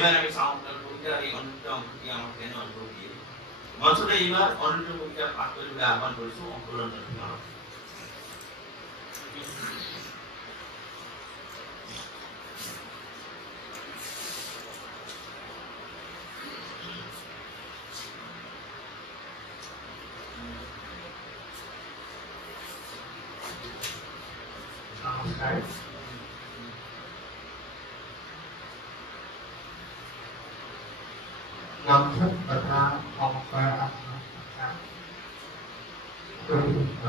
এবাৰ আমি সাউন্ডটা কবিতা এই অনুষ্ঠিত অংশটি আমাৰ কেন অনুভব দিয়ে মঞ্চতে এইবাৰ অনুষ্ঠিত কবিতা পাঠ কৰিবলৈ আহ্বান কৰিছো অংশগ্ৰহণ জনাওক। নমস্কাৰ। মঞ্চত তথা সমগ্ৰ আত্মসত্তা পৰিচিত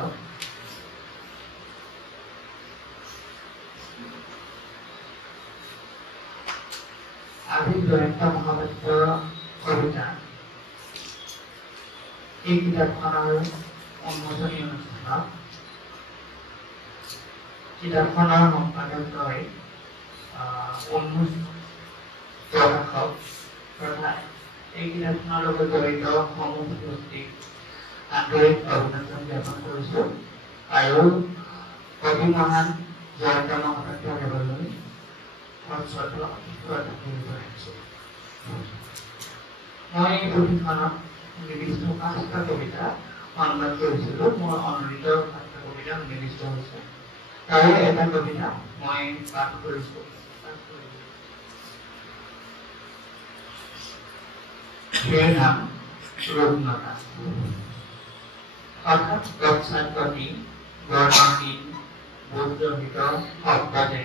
আজি জয়ন্ত মহাপাত্ৰৰ কবিতা এই কিতাপখনৰ উন্মোচনী অনুষ্ঠানত কিতাপখনৰ সম্পাদকদ্বয় উন্মোচ প্ৰকাশক তথা এই কিতাপখনৰ লগত জড়িত সমূহ ব্যক্তিক আন্তৰিক অভিনন্দন জ্ঞাপন কৰিছোঁ আৰু কবি মহান জয়ন্ত মহাপাত্ৰ দেৱলৈ শ্ৰদ্ধা জনাইছোঁ। মই এই পুথিখনত নিৰ্দিষ্ট 5টা কবিতা অনুবাদ কৰিছিলোঁ। মোৰ অনুদিত 5টা কবিতা নিৰ্দিষ্ট হৈছে, তাৰে এটা কবিতা মই পাঠ কৰিছোঁ। ইয়াৰ নাম ৰূপনতা। হঠাৎ পশ্চাদপতি বৰ্ণহীন বুদ্ৰহিত শব্দৰে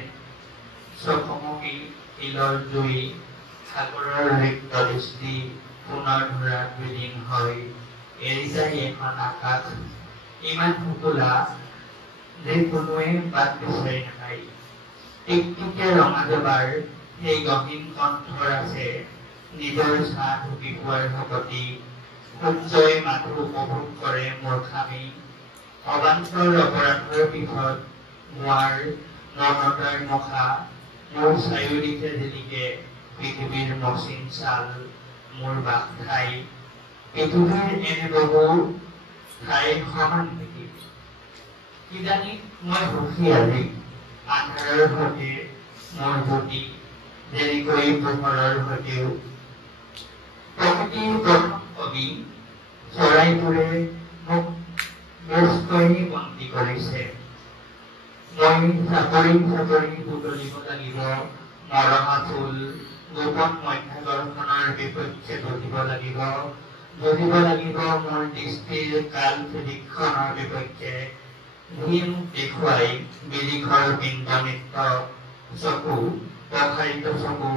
চকমকি শিলৰ জুই সাগৰৰ ৰিক্ত দৃষ্টি পুনৰ ধৰাত বিলীন হৈ এৰি যায় এখন আকাশ ইমান শুকুলা যে কোনোৱে বাট বিচাৰি নাপায়। টিকটিকে ৰঙা জবাৰ সেই গহীন কণ্ঠৰ আছে নিজৰ চাহ ঢুকি পোৱাৰ ভকতি সূৰ্যই মাথো উপভোগ কৰে মূৰ্খামি অবান্তৰ অপৰাধৰ পিছত মোৱাৰ নৰ্ণতাৰ মখা মোৰ চাৰিওদিশে জিলিকে পৃথিৱীৰ মচিন চাল মোৰ বাস ঠাই পৃথিৱীৰ এনে বহু ঠাই সমান নেকি কিজানি মই সুখী আজি আন্ধাৰৰ সৈতে মোৰ জ্যোতি যেনেকৈ পোহৰৰ সৈতেও প্ৰকৃতিৰ প্ৰথম কবি চৰাইবোৰে মোক ব্যস্তই বন্দী কৰিছে। মই চাপৰি চাপৰি বুটলিব লাগিব মৰহা ফুল গোপন মধ্যাকৰ্ষণৰ বিপক্ষে বুজিব লাগিব মোৰ দৃষ্টিৰ কাল নিৰীক্ষণৰ বিপক্ষে ভীম দেখুৱাই বিলিখৰ পিণ্ড নৃত্য চকু প্ৰসাৰিত চকু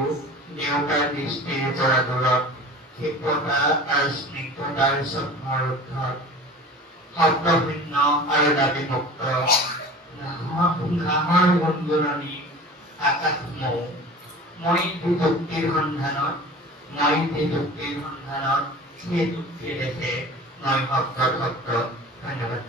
দেউতাৰ দৃষ্টিৰ পৰা দূৰত ক্ষিপ্ৰতা আৰু স্নিগ্ধতাৰ স্বপ্নৰ উদ্ধত শব্দশূন্য আৰু দাবীমুক্ত ঘামৰ গুণগুণনি আকাশ মৌ মই যি যুক্তিৰ সন্ধানত সেই যুক্তি দেখে মই শব্দ ধন্যবাদ।